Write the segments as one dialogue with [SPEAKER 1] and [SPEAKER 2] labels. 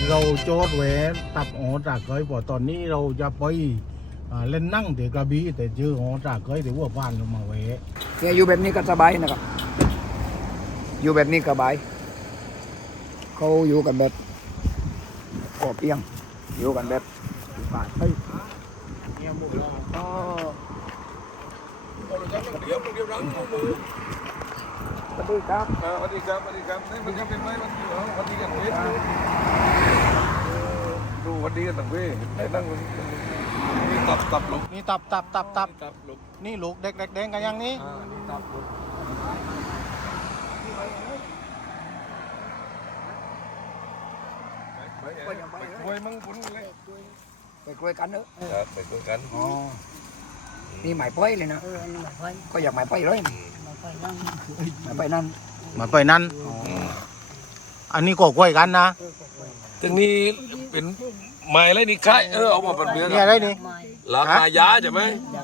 [SPEAKER 1] เราโจทย์แหวนตับหอจากเคยพอตอนนี้เราจะไปเล่นนั่งเด็กกระบี่แต่เจอหอจากเคยแต่ว่าบ้านเรามาแหวะ
[SPEAKER 2] เนี่ยอยู่แบบนี้ก็สบายนะครับอยู่แบบนี้ก็สบายเขาอยู่กันแบบพอเพียงอยู่กันแบบป่าเฮ้ย
[SPEAKER 1] เนี่ยหมดแล้ว
[SPEAKER 2] อ๋อสวัสดีครับ
[SPEAKER 3] สวัสดีครับสวัสดีครับนี่มันเป็นไหมวันดีกันเว้ยดูวันดีกันต่างเว้ยได้นั่งนี่ตับลุก
[SPEAKER 1] นี่ตับ
[SPEAKER 3] ลุก
[SPEAKER 1] นี่ลูกเด็กแดงกันยังนี้
[SPEAKER 3] นี่ตับลุกไปคุยมึงคุณเลย
[SPEAKER 2] ไปคุยกันเนอะ
[SPEAKER 3] ไปคุยกัน
[SPEAKER 2] อ๋อนี่หมายป้อยเลยนะก็อยากหมายป้อยเลยหมายป้อยนั่น
[SPEAKER 1] มาไปนั่นอันนี้ก็กล้วยกันนะ
[SPEAKER 3] ถึงนี้เป็นไม้อะไรนี่ใครเอามาเป็นเบี้ย
[SPEAKER 1] นี่อะไรนี่
[SPEAKER 3] ราคายาใช่ไหม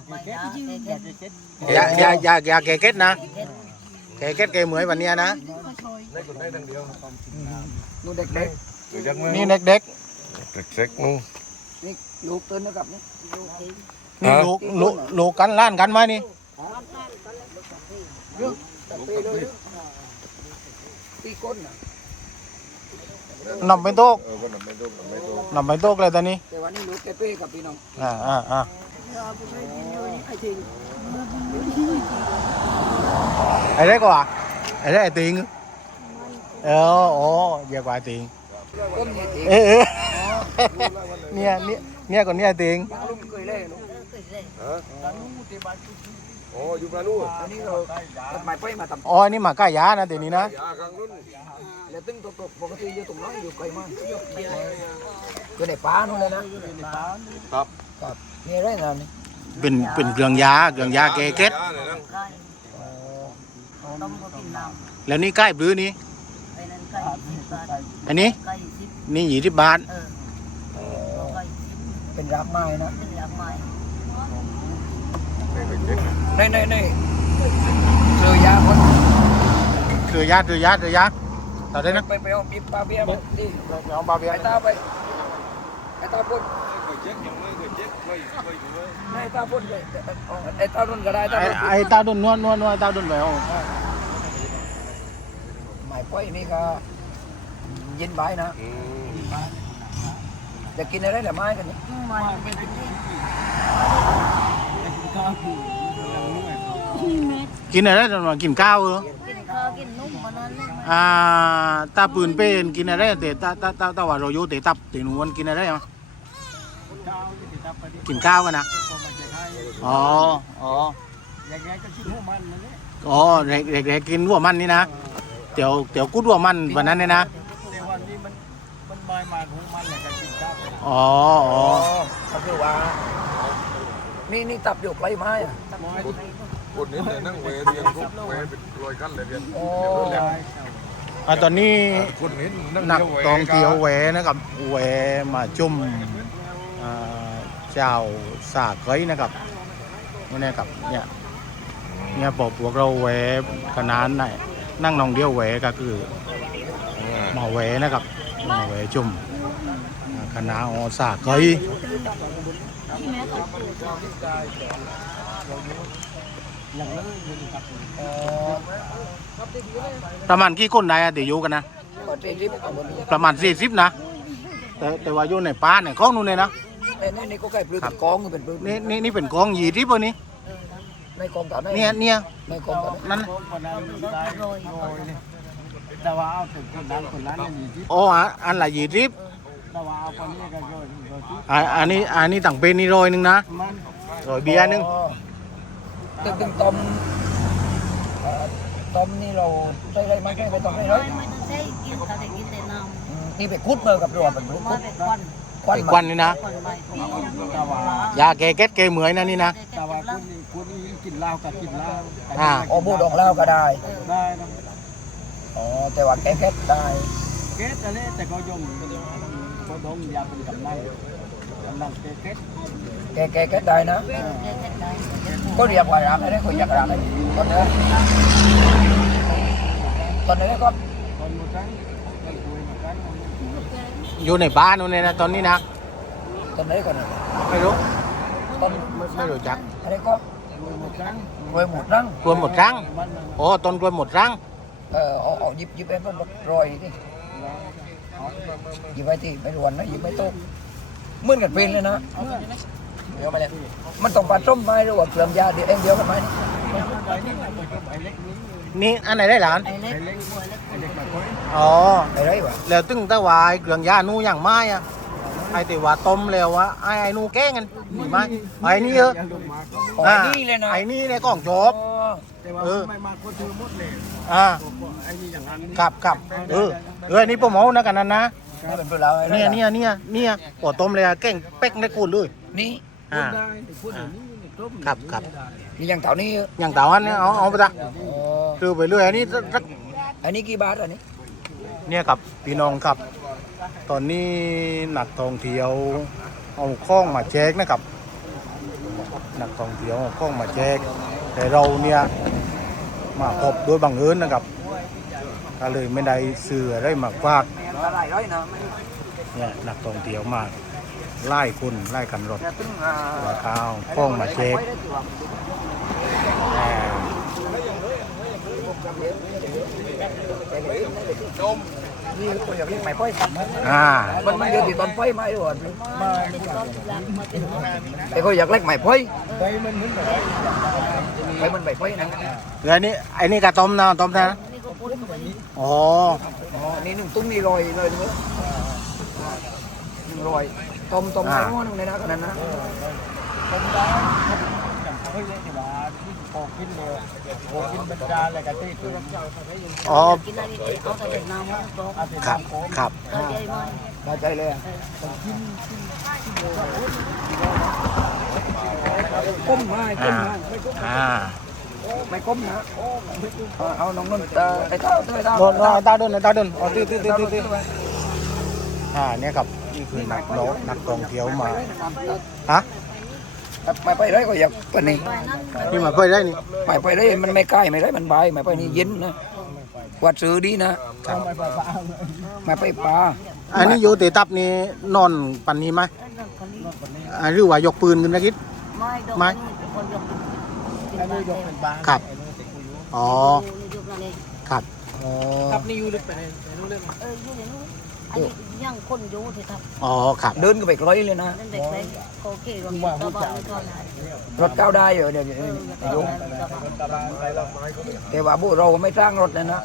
[SPEAKER 1] ยาแกเก็ตนะแกเก็ตแกเหมยวันนี้นะ
[SPEAKER 3] ได้คนได้ทั้งเดียว
[SPEAKER 2] นู่นเด็ก
[SPEAKER 1] นี่เด็ก
[SPEAKER 3] นู่น
[SPEAKER 2] นี่ลูกตื่นนะครับนี่
[SPEAKER 1] นี่ลูกกันล้านกันไหมนี่
[SPEAKER 2] ตีก้น
[SPEAKER 1] นำไปโต๊ะนำไปโต๊ะเลยตอนนี้
[SPEAKER 2] แต่วันนี้ลูกแกเป้กับพี่น้อง
[SPEAKER 1] ไอ้ได้ก่อนไอ้ได้ไอ้ติงโอ้เยอะกว่าติงเนี่ยก่อนเนี่ยติง
[SPEAKER 3] อ๋ออยู่ปลาลู่
[SPEAKER 2] อันนี้เราหมายไปมาทำ
[SPEAKER 1] อ๋อนี่มาใกล้ยานะเดี๋ยวนี้นะ
[SPEAKER 2] แล้วตึ้งตกปกติอยู่ตรงน้อยอยู่ไกลมากคือในป่านู่นเลยนะครับนี่อะไรนะนี่
[SPEAKER 1] เป็นเครื่องยาแกเก็ตแล้วนี่ใกล้บื้อนี้อันนี้นี่20 บาท
[SPEAKER 2] เป็นรากไม้นะในเสือยาคน
[SPEAKER 1] เสือยาต่อได้นะ
[SPEAKER 2] ไปเอาปีปลาเบี้ยนี่
[SPEAKER 1] ไปเอาปลาเบี้ย
[SPEAKER 2] ไอ้ตาพ่นไอ้ตาพ่นไอ้ตาดุนก็ได้
[SPEAKER 1] ไอ้ตาดุนนวดตาดุนไปเอา
[SPEAKER 2] หมายป้อยนี่ก็ยินใบนะจะกินอะไรแต่ไม้กันนี่
[SPEAKER 1] กินอะไรตอนกินข้าวเหรอตาปืนเป็นกินอะไรแต่ตาว่าเราอยู่แต่ตับแต่หนูมันกินอะไรมั้งกินข้าวกันนะอ๋อเด็กๆกินหัวมันนี่นะเดี๋ยวกุดหัวมันวันนั้นเนี่ยนะ
[SPEAKER 2] วันนี้มันมาหัวมันเลยกินข้าว
[SPEAKER 1] อ๋อ
[SPEAKER 2] ก็คือว่านี่ตับอยู่ไกลไม้
[SPEAKER 3] คนนี้เลยนั่งเวทียังทุกเวเป็นรอยกันเลยเรียน
[SPEAKER 1] ตอนนี้นักตองเตียวแหวนะครับแหวมาจุ่มเจ้าสาเกยนะครับนี่นะครับเนี่ยพวกเราแหวขนาดไหนนั่งนองเดียวแหวก็คือมาแหวนะครับมาแหวจุ่มคณะสาเกยประมาณกี่คนได้เดี๋ยวอยู่กันนะประมาณ40นะแต่ว่าอยู่ในป่าในคลองนู่นเลยนะ
[SPEAKER 2] นี่ก็ใกล้ปลื้มกองเป็นปลื้ม
[SPEAKER 1] นี่เป็นกอง20ป่ะนี่
[SPEAKER 2] ในกองต่อ
[SPEAKER 1] เนี่ย
[SPEAKER 2] ในกองต่อ
[SPEAKER 1] นั่น
[SPEAKER 2] แต่ว่าเอาถึงคนนั้น
[SPEAKER 1] อ๋ออันละ20
[SPEAKER 2] แต่ว่าเอาคนนี้ก็
[SPEAKER 1] อันนี้ต่างเป็นนี่100 นึงนะ100 เบียร์นึง
[SPEAKER 2] ตึงต้มนี่เราใช้อะไรไม่ใช่ไปต้มได้เลย
[SPEAKER 4] ไม่ต้องใช้กินแต่กินแต่น้
[SPEAKER 2] ำนี่ไปคุดเบอร์กับรัวเป็นคุด
[SPEAKER 1] ควันนี่นะยาแกเก็ตแกเหมยนะนี่นะ
[SPEAKER 2] แต่ว่าคุณกินเหล้ากับกินเหล้าอ๋อบูดองเหล้าก็ได้นะอ๋อแต่ว่าแกเก็ตได้เก็ตอะไรแต่ก็ยงก็ดองยาเป็นกำลังแกเก็ตได้นะก็เรียกว่ารักอะไรก็อยากรักอะไรตอนนี้ก็
[SPEAKER 1] อยู่ในบ้านนู่นเลยนะตอนนี้นะ
[SPEAKER 2] ตอนไหนก่อนนะ
[SPEAKER 1] ไม่รู้
[SPEAKER 2] ตอน
[SPEAKER 1] ไม่รู้จัก
[SPEAKER 2] อะไรก็กล้วยหมดรัง
[SPEAKER 1] กล้วยหมดรังโอ้ต้นกล้วยหมดรัง
[SPEAKER 2] เอาหยิบไปมันรอยที่หยิบไปที่ไม่รวนนะหยิบไปโต๊ะเหมือนกันเป็นเลยนะเดี๋ยวมาเลยมันต้องปลาส้มไหมหรือว่าเกลือยาเดียวเองเดียวกันไหม
[SPEAKER 1] นี่อันไหนได้หลาน
[SPEAKER 4] ไอ้เล็กบัวเล็กคนเล็ก
[SPEAKER 1] อ๋อ
[SPEAKER 2] อะไรวะ
[SPEAKER 1] แล้วตึงตะวายเกลืองยานู่อย่างไม้อะไอ้ติว่าต้มแล้ววะไอ้นู่แกล้งกันมีไหมไอ้นี่เยอะ
[SPEAKER 2] อ๋อนี่เลยนะ
[SPEAKER 1] ไอ้นี่ในกล่องจบ
[SPEAKER 2] แต่ว่าไม่มาคนถือหมดเลย ไอ้นี่อย่างนั้น
[SPEAKER 1] ครับนี่ผมเอานะกันนั้นนะ
[SPEAKER 2] นี่เป็นเวลา
[SPEAKER 1] เนี่ยปอต้มเลยอะแกล้งเป๊กในกูดเลย
[SPEAKER 2] นี่
[SPEAKER 1] อ่าครับ
[SPEAKER 2] นี่อย่างเต่านี้
[SPEAKER 1] อย่างเต่าอันเนี่ยเอาไปจ้ะคือไปเรื่อยอันนี้สัก
[SPEAKER 2] อันนี้กี่บาทอันนี้
[SPEAKER 1] เนี่ยกับพี่น้องครับ ตอนนี้นักท่องเที่ยวเอาข้องมาแจกนะครับนักท่องเที่ยวเอาข้องมาแจกแต่เราเนี่ยมาพบโดยบังเอิญนะครับก็เลยไม่ได้ซื้ออะไรมาฝาก
[SPEAKER 2] หลายร้อยนะ
[SPEAKER 1] เนี่ยนักท่องเที่ยวมาไล่คนไล่กันรถ
[SPEAKER 2] แต่ตึ้ง
[SPEAKER 1] ราคาเอาข้องมาแจก
[SPEAKER 2] นี่คนอยากเรียกไหมพ่อย มันเดือดติดตอนพ่อยไหมหรอไอ้คนอยากเรียกไหมพ่อยไปมันเหมือนไปมันใบพ่อยนะ
[SPEAKER 1] แล้วไอ้นี่กระต้มนะต้มนะ
[SPEAKER 4] นี่ก็พูดเหมือน
[SPEAKER 1] อ๋อ
[SPEAKER 2] นี่หนึ่งตุ้มนี่ลอยเลยนึงหนึ่งลอยต้มไหมง้อนึงเลยนะขนาดนั้น
[SPEAKER 1] อ๋อ
[SPEAKER 4] กินอะไรเอาแต่เด็กน้ำมันก็
[SPEAKER 1] ครับ
[SPEAKER 4] เอาใจมัน
[SPEAKER 2] ได้ใจเลยก้มมาก้มมา ไม่ก้มนะเอาน้องนุ่นไอ้เต้า
[SPEAKER 1] ตาเดินอ๋อตื้อเนี่ยครับนี่คือนักท่องเที่ยวมาฮะ
[SPEAKER 2] ไม่ไปได้ก็อยากไปนี่
[SPEAKER 4] ไปนั่น
[SPEAKER 1] นี่มาไปได้นี่
[SPEAKER 2] ไม่ไปได้มันไม่ใกล้ไม่ได้มันใบไม่ไปนี่เย็นนะวัดซื้อดีนะไม่ไปป่า
[SPEAKER 1] อันนี้อยู่ตีตับนี่นอนปันนี้ไหมหรือว่ายกปืนขึ้นนะคิด
[SPEAKER 4] ไม่คนยก
[SPEAKER 1] ครับอ๋อ
[SPEAKER 4] ยกนั่นเอง
[SPEAKER 1] ครับ
[SPEAKER 2] ครับนี่อยู่ลึกไปนู่นเลย
[SPEAKER 4] อยู่ในนู้นอันนี้ยังคนอยู่ที่ทับ
[SPEAKER 1] อ๋อครับ
[SPEAKER 2] เดินก็ไปร้อยเลยนะ
[SPEAKER 4] นั่นเด็กเล็กโอเครถกระบะก็ได้
[SPEAKER 2] รถก้าวได้อยู่เดี๋ยวแต่ว่าบุเราไม่สร้างรถเลยนะ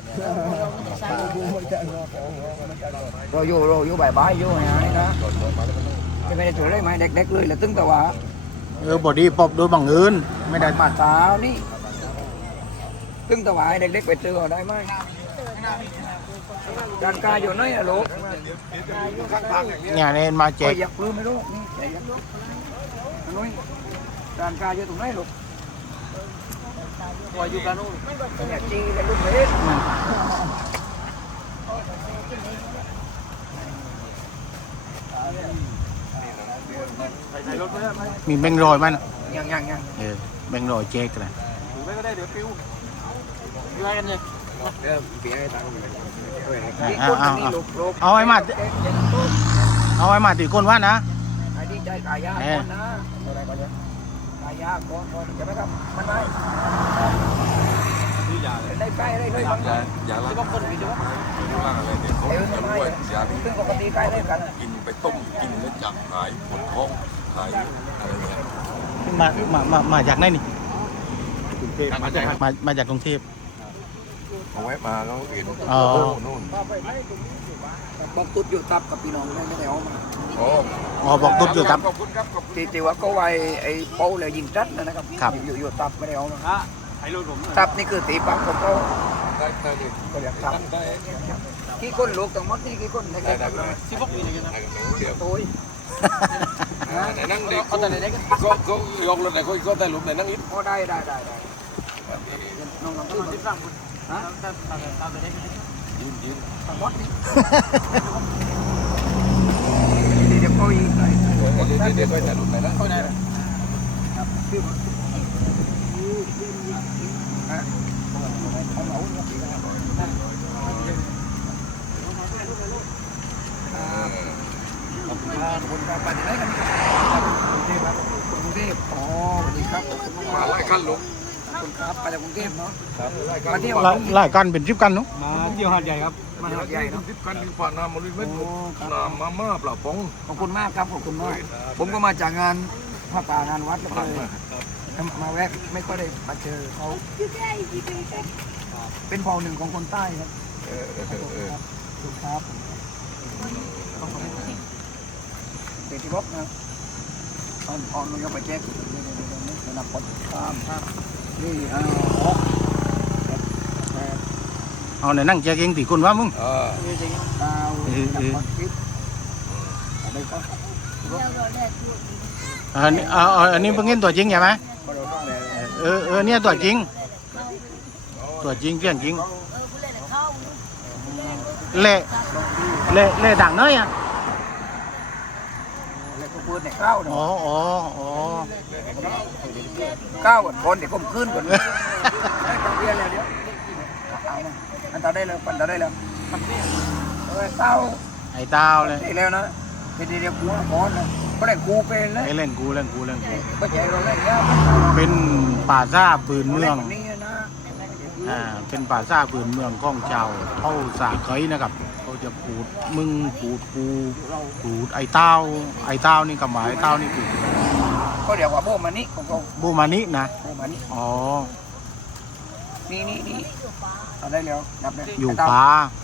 [SPEAKER 2] เราอยู่บ่ายอยู่ไงนะจะไม่ได้ถือได้ไหมเด็กๆเลยแหละตึ้งแต่ว่า
[SPEAKER 1] บอดี้ปอบโดยบังเอิญไม่ได้
[SPEAKER 2] มาเช้านี่ตึ้งแต่ว่าเด็กๆไปเจอได้ไหมการกายอยู่น้อยอะลูก
[SPEAKER 1] เนี่ยเนี่ยมาแจก
[SPEAKER 2] อยากรู้ไม่รู้นี่น้อยการกายอยู่ตรงไหนลูกว่าอยู่กันนู้นเนี่ยจีเลยลูกเล็ก
[SPEAKER 1] มีแบงค์ร้อยมั้ยนะ
[SPEAKER 2] ยัง
[SPEAKER 1] แบงค์ร้อยแจกเลย
[SPEAKER 2] ไม่ก็ได้เดี๋ยวปิ้วอยู่ไรกันเนี่ยเปียตังค์
[SPEAKER 1] เอาไว้มาตีก้นว่านะ
[SPEAKER 2] ไอ้ดีใจกายยาก่อนนะอะไรก่อนเนี่ยกายยาก่อนจะไหมครับมันได้ได้ใกล้ได้เลยบางอย่างที่บางคนมีด้วยซึ่งปกติใกล้ได้กัน
[SPEAKER 3] กินไปต้มกินแล้วจับหายปวดท้องหายอะไรเงี้ย
[SPEAKER 1] มาจากไหนนี่
[SPEAKER 3] มาจาก
[SPEAKER 1] มาจากกรุงเทพ
[SPEAKER 3] เอาไว้มาแล้วเห็น
[SPEAKER 1] อ๋อ
[SPEAKER 3] นู่น
[SPEAKER 2] บอกตุ๊ดอยู่ตับกับพี่น้องไม่ได้เอามา
[SPEAKER 1] อ๋อบอกตุ๊ดอยู่ครับ
[SPEAKER 3] ขอบคุณครับขอบคุณ
[SPEAKER 2] ที่ว่าก็ไว้ไอ้โป้เลยยิงจัดนะครับ
[SPEAKER 1] ครับ
[SPEAKER 2] อยู่ตับไม่ได้เอามาตับนี่คือตีปังของเขา
[SPEAKER 3] ได้ได้เลย
[SPEAKER 2] ก็อยากตับ
[SPEAKER 3] ได้
[SPEAKER 2] กี่คนลูกทั้งหมดนี่กี่คนเด็ก
[SPEAKER 3] ได้
[SPEAKER 2] ๆ
[SPEAKER 3] ได้สิบหกปีเลยนะเดี๋ยว
[SPEAKER 2] โอ้ย
[SPEAKER 3] ไหนนั่งเด็กก็ก็ยกรถไหนก็ได้หลุมไหนนั่งอีก
[SPEAKER 2] โอ้ได้น้องๆที่3คนฮะ
[SPEAKER 3] ยืน
[SPEAKER 2] ทั้งหมดนี่เดี๋ยวเขาอีก
[SPEAKER 3] เดี๋ยวไปแต่หลุมไหนนะ
[SPEAKER 2] คขอบคุณครับไปไหนกันกรุงเทพครับกรุงเทพอ๋อสวัสดีครับขอบคุณ
[SPEAKER 3] มาไล่ขั้นลง
[SPEAKER 2] ขอบคุณครับไปจากกรุงเทพเนาะ
[SPEAKER 3] ไล่ขั้น
[SPEAKER 2] มาเที่ยว
[SPEAKER 1] หลายกันเป็นทริปกันเนาะ
[SPEAKER 2] มาเที่ยวหาดใหญ่ครับมาหาดใหญ่เนาะ
[SPEAKER 3] ทิพย์กันที่ผ่านน้ำมันไม่หมดน้ำมาม่าเปล่าปอง
[SPEAKER 2] ขอบคุณมากครับขอบคุณมากผมก็มาจากงานผ้าป่างานวัดแล้วก็เลยมาแวะไม่ค่อยได้มาเจอเขาเป็นเผ่าหนึ่งของคนใต้ครับขอบคุณครับเด็กที่รบนะตอนมันก็ไปแจ้งในนับปดตามนี่
[SPEAKER 1] เอาไหนนั่งแจกเองตีคนว่ามึง
[SPEAKER 2] ดาวนับปดคิดอะไรก็
[SPEAKER 1] อันนี้เพิ่งเห็นตัวจริงใช่ไหมเนี่ยตัวจริงเรื่องจริงเล่ดังน้อยอ่ะ
[SPEAKER 2] แล้วก็พูดในข้าวเนาะ
[SPEAKER 1] อ๋อ
[SPEAKER 2] ข้าวก่อนคนเดี๋ยวผมขึ้นก่อนให้ตังเบี้ยแล้วเดี๋ยวเอามาอันตาได้แล้วปันตาได้แล้วเต้า
[SPEAKER 1] ไอ้เต้าเลย
[SPEAKER 2] ได้แล้วนะเป็นเดี๋ยวกูนะก่อนนะก็ได้กูเป็นเลย
[SPEAKER 1] ไอ้เล่นกู
[SPEAKER 2] ก็ใจเราเล่นยาก
[SPEAKER 1] เป็นป่าซ่าปืนเมือง
[SPEAKER 2] แบบนี้นะ
[SPEAKER 1] เป็นป่าซ่าปืนเมืองของเจ้าเข้าสาเคยนะครับเขาจะปูดมึงปูดกูปูดไอ้เต้านี่กับหมายเต้านี่คือ
[SPEAKER 2] ก็เดี๋ยวว่าโบมานี่ของเขา
[SPEAKER 1] บูมานินะ
[SPEAKER 2] โบมานี่
[SPEAKER 1] อ๋อ
[SPEAKER 2] นี่เอาได้แล้วนับเลย
[SPEAKER 1] อยู่ป่า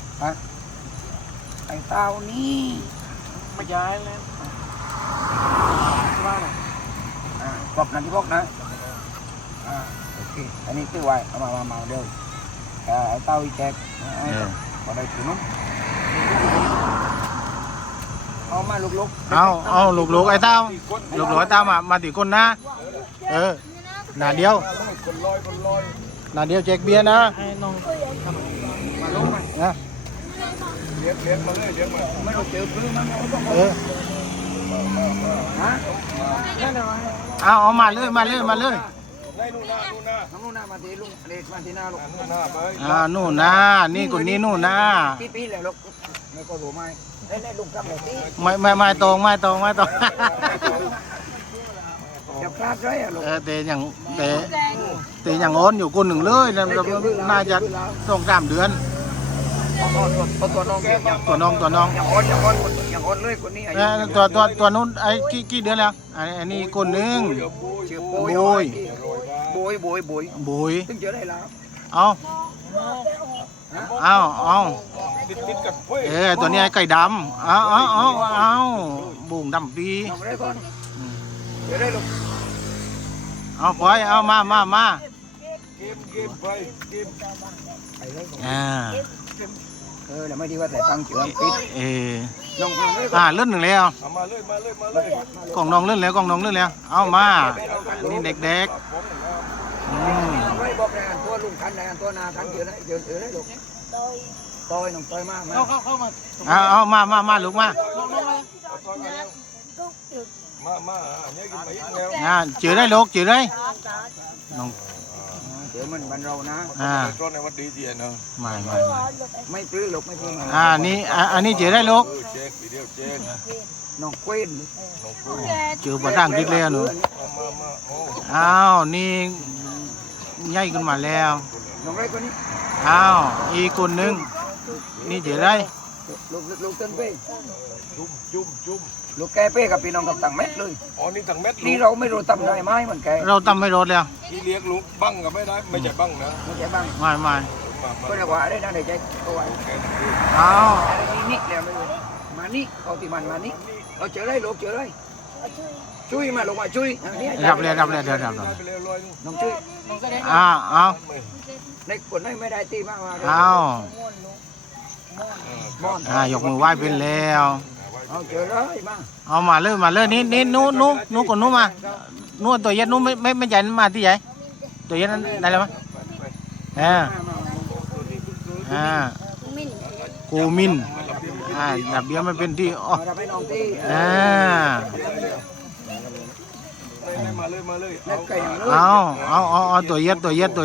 [SPEAKER 2] ไอ้เต้านี่ไม่ย้ายเลยกรอบนันที่พกนะโอเคอันนี้ตื้อไว้เอามาเดี๋ยวไอ้เต้าอีแจกมาได้ถึงนู้นเอามาลุก
[SPEAKER 1] เอาลูกไอ้เต้าลูกไอ้เต้ามาตีคนนะหน้าเดียว
[SPEAKER 3] คนลอย
[SPEAKER 1] หน้าเดียวแจกเบียร์นะ
[SPEAKER 2] มาลงมา
[SPEAKER 1] นะ
[SPEAKER 3] เลี้ยงมาเลยเลี้ยงมา
[SPEAKER 2] ไม่ต้องเจอพื้นมันฮะนั่นเหรอ
[SPEAKER 1] เอามาเลย
[SPEAKER 3] ในนู่นหน้า
[SPEAKER 2] น้องนู่นหน้ามาทีลุงเด็กมาทีหน้าลูก
[SPEAKER 3] นู่นหน้าไป
[SPEAKER 1] นู่นนะนี่คนนี้นู่นนะ
[SPEAKER 2] ปีเลยลูกไม่ก็รู้ไหมได้ลุงกลับเลยที่
[SPEAKER 1] ไม่ตรง
[SPEAKER 2] จะพลาดเลยอ่ะลูก
[SPEAKER 1] แต่อย่างโอนอยู่คนหนึ่งเลยน่าจะ2-3 เดือน
[SPEAKER 2] ตัวน้องเดียว
[SPEAKER 1] ตัวน้อง
[SPEAKER 2] อย่างอ่อนเลยคนนี้
[SPEAKER 1] ตัวนู้นไอ้กี่เดือนแล้วอันนี้คนหนึ่ง
[SPEAKER 2] ชื่อ
[SPEAKER 1] โบย
[SPEAKER 2] บุยถึงเจอได้แล้ว
[SPEAKER 1] เอา
[SPEAKER 3] ติดกับเว้ย
[SPEAKER 1] ตัวนี้ไก่ดำเอาบุ้งดำปี
[SPEAKER 2] น้องได้ก่อนเจอได้ลูก
[SPEAKER 1] เอาปล่อยเอามา
[SPEAKER 3] เกมไปเกม
[SPEAKER 2] แล้วไม่ดีว่าแต่ตังเจือปิดน้องได้ก่อน
[SPEAKER 1] เลื่อนหนึ่งแล้ว
[SPEAKER 3] มาเลย
[SPEAKER 1] กล่องน้องเลื่อนแล้วเอามานี่เด็ก
[SPEAKER 2] ไม่บอกแรงตัวลุงคันแรงตัวนาคันเจอได้ลูกต่อยน้องต่อยมากไหม
[SPEAKER 1] เอามาลูกมา
[SPEAKER 3] มาอันนี้กินไปอีกแล้ว
[SPEAKER 1] จืดได้ลูกจืดได้น้อง
[SPEAKER 2] เจอมันบันเรานะ
[SPEAKER 3] ก็ในวันดีเดียเนาะ
[SPEAKER 2] ไม่ปลื้มลูกไม่ปลื้ม
[SPEAKER 1] นี่อันนี้จืดได้ลูก
[SPEAKER 3] เจ๊กวิดีโอเจ๊ก
[SPEAKER 2] น้องเว้น
[SPEAKER 3] น้องกู
[SPEAKER 1] จืดบะดังดิเลยหนู
[SPEAKER 3] มาโอ้
[SPEAKER 1] อ้าวนี่ใหญ่ขึ้นมาแล้ว
[SPEAKER 2] น้องไรคนนี้
[SPEAKER 1] อ้าวอีกคนนึงนี่จืดได้
[SPEAKER 2] ลูกเต้นเป้
[SPEAKER 3] จุ่ม
[SPEAKER 2] ลูกแกเป้กับพี่น้องกับต่างเม็ดเลย
[SPEAKER 3] อ๋อนี่ถังเม็ด
[SPEAKER 2] นี่เราไม่รู้ทำได้ไหมมันแก
[SPEAKER 1] เราทำไม่รถแล้ว
[SPEAKER 3] ที่เลี้ยงลูกบังก็ไม่ได้ไม่ใช่บังนะ
[SPEAKER 2] ไม่ใช่บ้าง
[SPEAKER 1] ไม่
[SPEAKER 3] มา
[SPEAKER 2] ก็เรียกว่าได้นะเดี๋ยวใจตัวไว้
[SPEAKER 1] อ้าว
[SPEAKER 2] นี่แล้วไม่รู้มานี่เอาที่มันมานี่เราเจอได้ลูกเจอได้ช่วยมาลงมาช่วยนี่
[SPEAKER 1] ดับเลย
[SPEAKER 3] ไปเร็วลอย
[SPEAKER 2] น้องช่วย
[SPEAKER 1] อ้าว
[SPEAKER 2] ในคนนั้นไม่ได้ตีมากมา
[SPEAKER 1] อ้าว
[SPEAKER 2] บอน
[SPEAKER 1] ยกมือไหว้เป็นแล้ว
[SPEAKER 2] เอาเจอเลยมา
[SPEAKER 1] เอามาเลยนี่นู้ก่อนนู้มานู้ตัวเย็ดนู้ไม่ใหญ่มาที่ใหญ่ตัวเย็ดนั้นได้แล้วมั้ยกูมินดับเบี้ยไม่เป็นที่อ๋อ
[SPEAKER 2] มาไปน้องตี
[SPEAKER 3] มาเลย
[SPEAKER 2] นักไก่อย่างเลย
[SPEAKER 1] เอาตัวเย็ด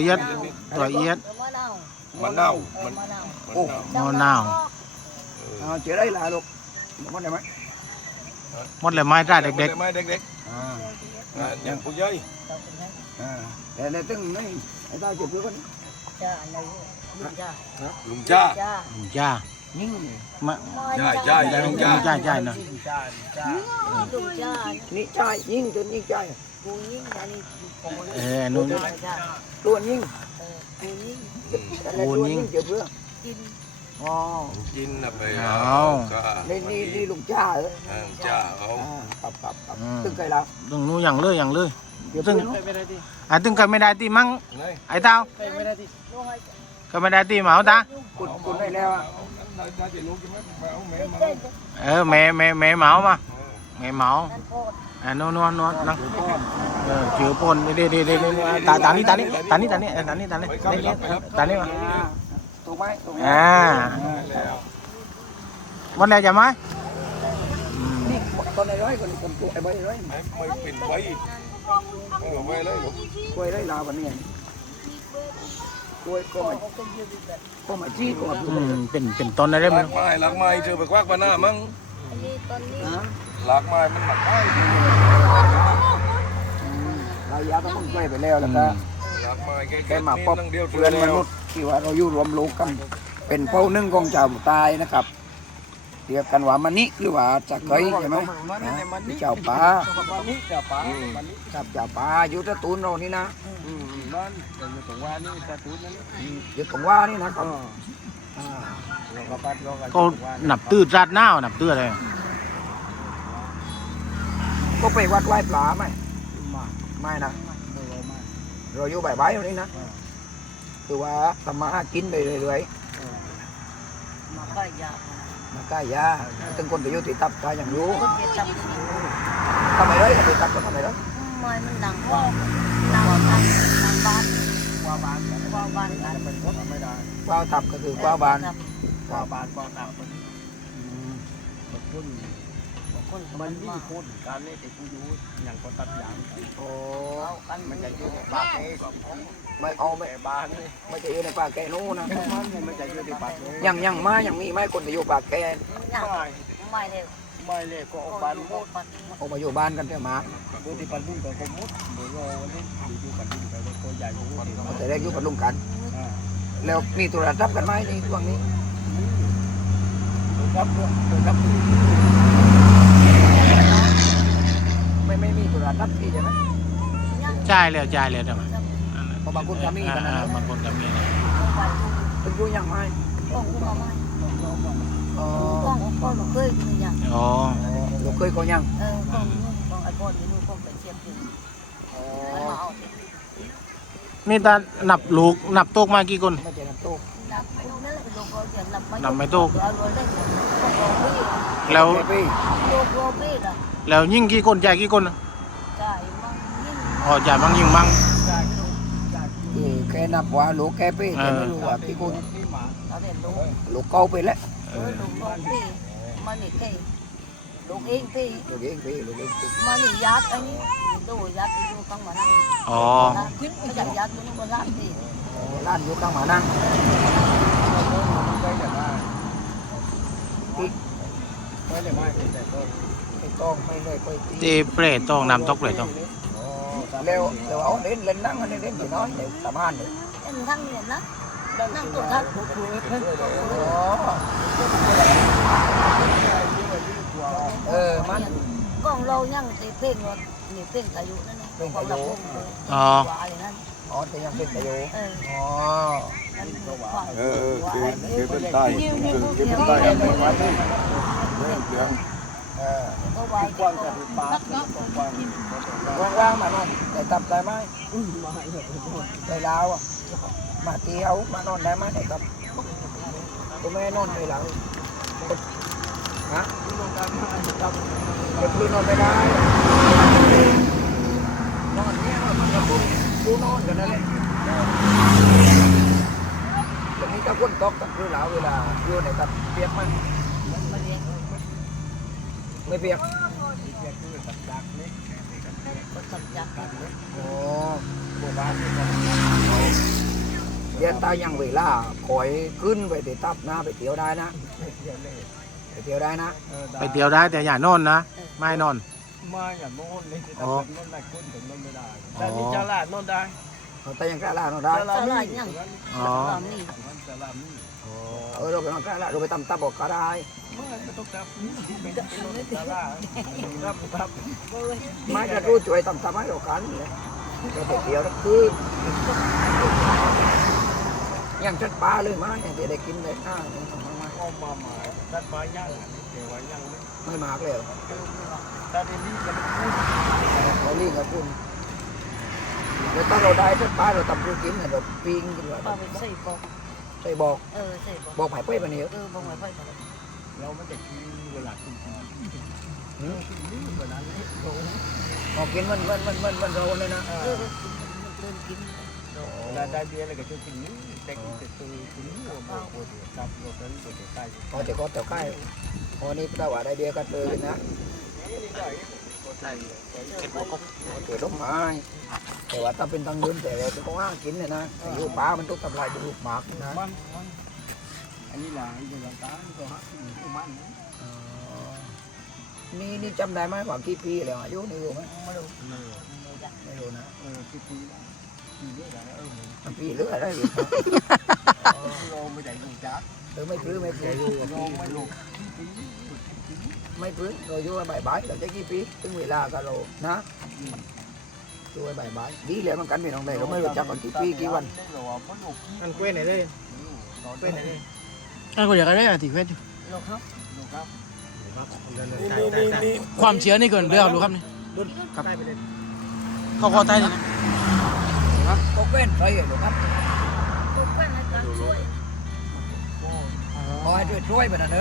[SPEAKER 3] มันเน่ามัน
[SPEAKER 2] โอ้
[SPEAKER 1] มะนาว
[SPEAKER 2] เจอได้ละลูกมันได้ไหม
[SPEAKER 1] หมดเลยไม้ได้เด็ก
[SPEAKER 3] ไม่เด็ก
[SPEAKER 2] อ่า
[SPEAKER 3] ๆอย่างผู้ใหญ่
[SPEAKER 2] แต่ในตึ้งนี่ไอ้ตาจุดเพื่อน
[SPEAKER 4] จ้าอะไรลูกจ้า
[SPEAKER 3] ลุงจ้า
[SPEAKER 4] จ้า
[SPEAKER 1] ๆจ้า
[SPEAKER 2] ยิ่ง
[SPEAKER 1] มา
[SPEAKER 3] จ้าลุงจ้า
[SPEAKER 1] จ้าเนาะ
[SPEAKER 2] จ้าจ้า
[SPEAKER 4] ลูกจ้า
[SPEAKER 2] นี่จ้ายิ่งจนยิ่งจ้า
[SPEAKER 4] กูยิ่งอันนี้กู
[SPEAKER 1] นู่น
[SPEAKER 4] จ้า
[SPEAKER 2] ตัวยิ่ง
[SPEAKER 4] กูยิ่ง
[SPEAKER 2] แต่ตัวยิ่งจุดเพื่อน
[SPEAKER 4] กิน
[SPEAKER 2] อ๋อ
[SPEAKER 3] กินนะไป
[SPEAKER 2] นี่ลุงจ้าเหรอ
[SPEAKER 3] จ้าเอา
[SPEAKER 2] ครับตึ้งไกลแล้ว
[SPEAKER 1] ตรงนู้นอย่างเลย
[SPEAKER 2] เดี๋ยวเพื่อน
[SPEAKER 1] ตึงกันไม่ได้ตีมั่ง
[SPEAKER 3] ไหน
[SPEAKER 1] ไอ้เต้า
[SPEAKER 4] ลูกให้
[SPEAKER 1] ก็ไม่ได้ตีหมาตา
[SPEAKER 2] คุณได้แล้วอ่ะ
[SPEAKER 3] ได้จะรู้กินไหมเอาแม่มา
[SPEAKER 4] เต้น
[SPEAKER 1] แม่เหมามาแม่เหมา
[SPEAKER 4] นั่นโคตร
[SPEAKER 1] นวลนะจือปนเดี๋ยวตานี่มา
[SPEAKER 2] ถูกไหมถูกไหม
[SPEAKER 3] แล้ว
[SPEAKER 1] วันไหนจะมา
[SPEAKER 2] นี่ตอนไหนร้อยคนตัวไอ้ใบร้อย
[SPEAKER 3] ไม่เป็นไว้เอาไว้เลย
[SPEAKER 2] กล้วยร้อยลาววันนี้กล้วยก็มาจี้ก็มาพูด
[SPEAKER 1] เป็นต้นอะไร
[SPEAKER 3] ห
[SPEAKER 1] มั้
[SPEAKER 3] ลักไม้เธอไปควักมาหน้ามั้ง
[SPEAKER 4] อันนี้ตอนนี้
[SPEAKER 2] นะ
[SPEAKER 3] หลักไม้มันหลักไม้
[SPEAKER 2] เราย้ายต้องกล้วยไปแล้วแล้วก็
[SPEAKER 3] หลักไม้แค่
[SPEAKER 2] แค่มา
[SPEAKER 3] นี้
[SPEAKER 2] พบ
[SPEAKER 3] ตั้งเดียว
[SPEAKER 2] เพื่อนมนุษย์ที่ว่าเราอยู่รวมโลกกัน เป็นเป้าหนึ่งของเจ้าตายนะครับเรียกกันว่ามันนี่หรือว่าจะเคยใช่ไหมเจ้าป่ากับเจ้าป่าอยู่ตะตูนเรานี่นะอยู่ตรงว่านี่นะครับ
[SPEAKER 1] ก็หนับตื้อราดหน้าหนับตื้ออะไร
[SPEAKER 2] ก็ไปวัดไหว้ปลาไหมไม่นะเราอยู่บ่ายๆตรงนี้นะคือว่าทำมาหากินไปเรื่อย
[SPEAKER 4] มาก็ยา
[SPEAKER 2] ๆมาใกล้ยาถึงคนไปอยู่ติดตับตายอย่างรู้
[SPEAKER 4] คนจะจำได้
[SPEAKER 2] ทำไมเลยติดตับก็ทำไมเลย
[SPEAKER 4] ไม่มันหนังว่าหนังบ้านว่าบ้านกัน
[SPEAKER 2] กว้าวตับก็คือกว้าวบาน
[SPEAKER 4] คนมันมีคนการเล่นแต่กูอยู่อย่างก็ตัดยาง
[SPEAKER 2] โอ้
[SPEAKER 4] กันมันจะอยู่
[SPEAKER 2] ปากไม่เอาไม่บานไม่จะอยู่ในปากแกนู้นนะ
[SPEAKER 3] ไม่ใจเยืดในปากเลย
[SPEAKER 2] ยังมายังมีไม่คนจะอยู่ปากแก
[SPEAKER 4] ไม่เลย
[SPEAKER 3] ไม่เลยก็ออกบ้านหมด
[SPEAKER 2] ออกมาอยู่บ้านกันเถอะมา
[SPEAKER 3] บุตรปันบุญกับคนมุดเดี๋ยวรอวันนี้อยู่ปันบุญกับคนใหญ่ของคน
[SPEAKER 2] แต่แรกอยู่กับลุงกัน แล้วมีโทรศัพท์กันไหมในช่วงนี้
[SPEAKER 3] ครับครับ
[SPEAKER 2] ไม่มีโทรศัพท์ที่ใช่ไหม
[SPEAKER 1] จ่ายแล้วทำไม
[SPEAKER 2] เพราะบางคนก็มีกันนะ
[SPEAKER 1] บางคนก็มี
[SPEAKER 2] เป็นอยู่ยังไม่
[SPEAKER 4] กล้องกูมาไม่
[SPEAKER 2] อ๋อก
[SPEAKER 4] ล้องเคยคืออย่าง
[SPEAKER 1] อ๋อ
[SPEAKER 2] ลูกเคยก็ยัง
[SPEAKER 4] กล้องไอ้พ่อที่นู่นกล้องไปเชียบอยู่มันมาเอา
[SPEAKER 1] นี่ตาหนับลูกหนับโต๊กมากี่คน
[SPEAKER 2] ไม่ใช่น้ำโต๊ะ
[SPEAKER 4] นับไม่รู้นั่นแหละลูกเขาจะนับไม่
[SPEAKER 1] นับไม่โต๊ก
[SPEAKER 4] เอาเลยก็โกพี่
[SPEAKER 1] แล้ว
[SPEAKER 2] พี่
[SPEAKER 4] ลูกโกพี่ล่ะ
[SPEAKER 1] แล้วยิ่งกี่คนจ่ายกี่คน
[SPEAKER 4] จ่ายมั่งยิ่ง
[SPEAKER 1] อ๋อจ่ายบางยิ่งบาง
[SPEAKER 2] คือแค่นับว่าลูกแค่พี่แต่ไม่รู้ว่าพี่คุณ
[SPEAKER 4] เอาแต่ลูก
[SPEAKER 2] ลูกเก่าไปแล้ว
[SPEAKER 4] ลูกโกพี่มันนี่แค่ลูกเองพี่
[SPEAKER 2] ลูกเองพี่ลูกเองพี่
[SPEAKER 4] มันนี่ยัดอันนี้ดูยัดไปดูข้างมานั่ง
[SPEAKER 1] อ๋อ
[SPEAKER 4] ไม่อยากยัดอยู่นี่บนร้านพี่
[SPEAKER 2] ร้านอยู่ข้างหมานั่งไม่เลยไม่แต่ก็ไม่ต้องไม่เลยไปตี
[SPEAKER 1] ตีเปรตต้องนำตกเปรตต้อง
[SPEAKER 2] แล้วเอาเล่นนั่งอันนี้เล่นกี่น้อยเดี๋ยวสามารถเลย
[SPEAKER 4] เอ็นทั้งเนี่ยนะนั่งตัวท่าน
[SPEAKER 2] มัน
[SPEAKER 4] กล้องเรายังตีเพ่งว่านี่เพ่งอายุนั่นนี่ของเรา
[SPEAKER 1] อ๋อ
[SPEAKER 4] อะไรนั่น
[SPEAKER 2] อ๋อแต่ยังเป็นแต่อยู่อ๋อ
[SPEAKER 3] เก็บเป็นใต้เก็บเป็นใต้อะไรไว้เรื่อง
[SPEAKER 4] ก็ไว้กว้างจะปาก
[SPEAKER 2] ว่างๆมานอนแต่ตับได้ไหมได้ลาวมาเที่ยวมานอนได้ไหมได้ครับตัวแม่นอนในหลังฮะเด็กคืนนอนไม่ได้นอนเนี่ยนอนกับดูนอนกันนั่นแหละแต่นี่ถ้าคนตกกับคือหลาเวลาอยู่ในตับเปียกมัน
[SPEAKER 4] มาเลี้ยง
[SPEAKER 2] ไม่เปียก
[SPEAKER 4] ก็สับจักกัน
[SPEAKER 2] โอ้โบราณเรียนตายังเวลาคอยขึ้นไปติดตับนะไปเที่ยวได้นะไปเที่ยวได้นะ
[SPEAKER 1] ไปเดียวได้แต่อย่านอนนะ
[SPEAKER 4] เ
[SPEAKER 1] ไม่นอน
[SPEAKER 2] มาอย่างโน้นนี่จะ
[SPEAKER 1] อ๋อ
[SPEAKER 2] ทำเป็นโน้นได้ขึ้นถึงโน้นไม่ได้แต่นี่จะลาดโน้นได้
[SPEAKER 5] แต่ยังกล้าล่าเราได้
[SPEAKER 2] จะลาดนี่
[SPEAKER 1] อ๋อ
[SPEAKER 4] ตอนนี้
[SPEAKER 2] จะลาดนี่
[SPEAKER 5] เราไปมันกล้าล่าเราไปตำตาบอกก็ได้
[SPEAKER 2] ไม่ต้องจับเป็นโน้นจะลาดครับ
[SPEAKER 5] ไม่จะรู้ช่วยตำตาไม่เรากันเลยเราไปเที่ยวคือยังชัดปลาเลยมั้ยยังจะได้กินได้ข้าว
[SPEAKER 2] ก็มาดัดไม้ย่างเดี๋ยวไว้ย่าง
[SPEAKER 5] ไม่มากเลย
[SPEAKER 2] แต่ในนี้จะเป็น
[SPEAKER 5] เราเลี้ยงกับคุณแล้วถ้าเราได้ชัดปลาเราตำรูกินเราปิ้งกิน
[SPEAKER 4] ป้าไปใส่บอก
[SPEAKER 5] ใส่บอก
[SPEAKER 4] ใส่บอก
[SPEAKER 5] บอกไผ่เป้ยมาเนี่ย
[SPEAKER 4] บอกไว้ไปก่อน
[SPEAKER 2] เราไม่ได้กินเวลากินเวลาเล็กโต
[SPEAKER 5] พอกินมันเราเลยนะ
[SPEAKER 4] เดินกิน
[SPEAKER 2] เวลาได้เบียร์อะไรก็จะกินนี้แต่กินแต่ตัวกินหัวโบกจับรถนั้นตัวใต้
[SPEAKER 5] พอจะก็แต่ใกล้พอนี้ถ้าว่าได้เบียร์ก็เลยนะเกิดต้นไม้แต่ว่าถ้าเป็นทางเดินแต่เราจะก็ห้ากินเลยนะอยู่ป่ามันต้องทำลายลูกหมากนะ
[SPEAKER 2] มันอันนี้làอย่างตาตัวฮะมัน
[SPEAKER 5] นี่จำได้ไหมว่ากี่ปีแล้วอายุนี่รู้ไหม
[SPEAKER 2] ไม่รู้
[SPEAKER 5] ไม่รู้นะ
[SPEAKER 2] ที่ปีนี่แหละ
[SPEAKER 5] ปีหรืออะไรอยู่
[SPEAKER 2] เราไม่ได้ดูจัก
[SPEAKER 5] ไม่พื้นไม่พื้น
[SPEAKER 2] เราไม่รู้
[SPEAKER 5] ไม่พื้นเราอยู่ใบใบเราจะกี่ปีถึงเวลาก็เรานะอยู่ใบใบดีเลยมันกันเป็นของใดเราไม่รู้จักว่ากี่ปีกี่วัน
[SPEAKER 1] อันเกว้นไหนเลยเกว้นไหนเลย
[SPEAKER 6] anh có được cái đấy là thì phết
[SPEAKER 4] ลูกครับ
[SPEAKER 6] ความเชื่อนี่เกินเรื่องรู้ครับนี่
[SPEAKER 1] ครับได้ไปเลย
[SPEAKER 6] เขาคอใต้เลยนะ
[SPEAKER 5] có quên thấy rồiครับ
[SPEAKER 4] ลูกแว่นให้การช่วย
[SPEAKER 5] có ai chơi chuối mà nữa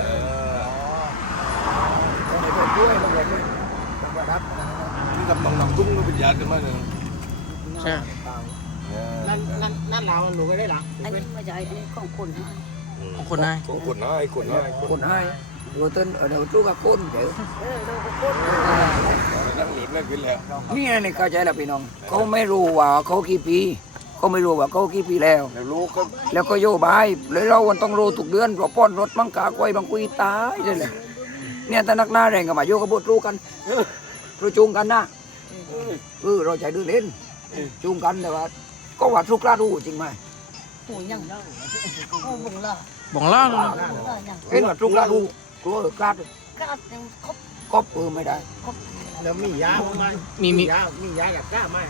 [SPEAKER 5] con này chơi chuối luôn rồi trong quả đất
[SPEAKER 3] ที่ทำน้ำตุ้งก็เป็นยากันมาเนี่ย
[SPEAKER 6] ใช่
[SPEAKER 1] นั่นเราหนูก็ได้หรอ
[SPEAKER 4] อันนี้ไม่ใช่อันนี้ของคนให้
[SPEAKER 6] ของคนนาย
[SPEAKER 3] ของคนน้อยคนน้อย
[SPEAKER 5] con hai rồi tên ở đầu chú các con vậy
[SPEAKER 4] เราก็คน
[SPEAKER 3] นั่งหลุดนั่งขึ้นแล้ว
[SPEAKER 5] นี่นี่เข้าใจแล้วพี่น้องเขาไม่รู้ว่าเขากี่ปีเขาไม่รู้ว่าเขากี่ปีแล้ว
[SPEAKER 3] แล้วลูกก็
[SPEAKER 5] แล้วก็โยบายเลยเราวันต้องรู้ทุกเดือนเราป้อนรถมังกากล้วยบางกุยตายเลยเนี่ยแต่นักหน้าแรงกับมาโยกับบุตรรู้กันรู้จูงกันนะเราใจดื้อเล่นจูงกันแต่ว่าก็ว่าทุกข์กล้ารู้จริงไหม
[SPEAKER 4] หูยังโอ้บุงละ
[SPEAKER 6] บอกล่าเลย
[SPEAKER 4] ยัง
[SPEAKER 5] เห็นว่าทุกข์กล้ารู้กลัวกล้า
[SPEAKER 4] ก็ยังครบ
[SPEAKER 5] ก็ไม่ได้
[SPEAKER 1] แล้วมียาไหม
[SPEAKER 6] มี
[SPEAKER 1] มียากับกล้าไหม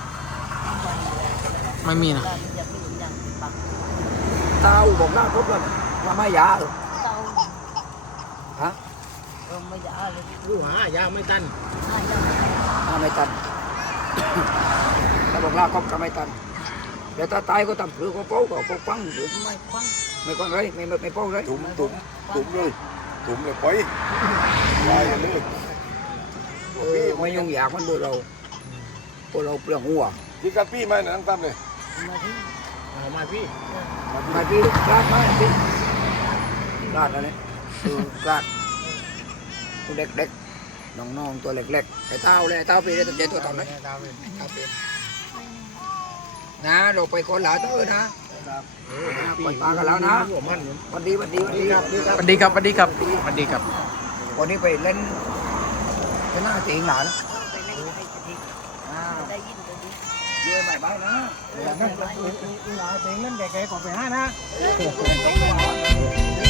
[SPEAKER 6] ไม่มีนะ
[SPEAKER 4] ยังมียังปัก
[SPEAKER 5] เต้าบอกกล้าทุกข์แล้วว่าไม่ยา
[SPEAKER 4] เตา
[SPEAKER 5] ฮะ
[SPEAKER 4] ไม่ยาเลย
[SPEAKER 1] ลูกหายาไม่ตัน
[SPEAKER 5] ไม่ตันถ้าบอกกล้าก็ไม่ตันเดี๋ยวถ้าตายก็ทำหรือก็โป๊ะก็ปังหรือ
[SPEAKER 4] ไม่คว้าง
[SPEAKER 5] ไม่ปังเลยไม่โป๊ะเลย
[SPEAKER 3] ตุ่มเลยไปไปเลย
[SPEAKER 5] ไม่ยุ่งยากมันพวกเราเปลืองหัว
[SPEAKER 3] ที่กันพี่มาเนี่ยนั่งตั้มเลย
[SPEAKER 4] มาที่
[SPEAKER 1] เอามาพี่
[SPEAKER 5] มาพี่กลาดมาพี่กลาดอะไรกลาดตัวเล็กๆน้องๆตัวเล็กๆไอ้เต้าเลยไอ้เต้าปีได้ตัวใหญ่ตัวต่ำเลยเต้าปีนะเราไปคนหลาเต้านะปล่อยปลากันแล้วนะวันดี
[SPEAKER 6] สวัสดีครับสวัสดีครับสวัสดีครับสวัสดีครับ
[SPEAKER 5] วันนี้ไปเล่นชนะตีหลาน
[SPEAKER 4] ไปในไอ้จะดีได้ยินก็ดี
[SPEAKER 5] เยอะใบนะ
[SPEAKER 1] นั่นเต็งนั่นแก่ๆก่อนไปห้านะ
[SPEAKER 4] เฮ้ย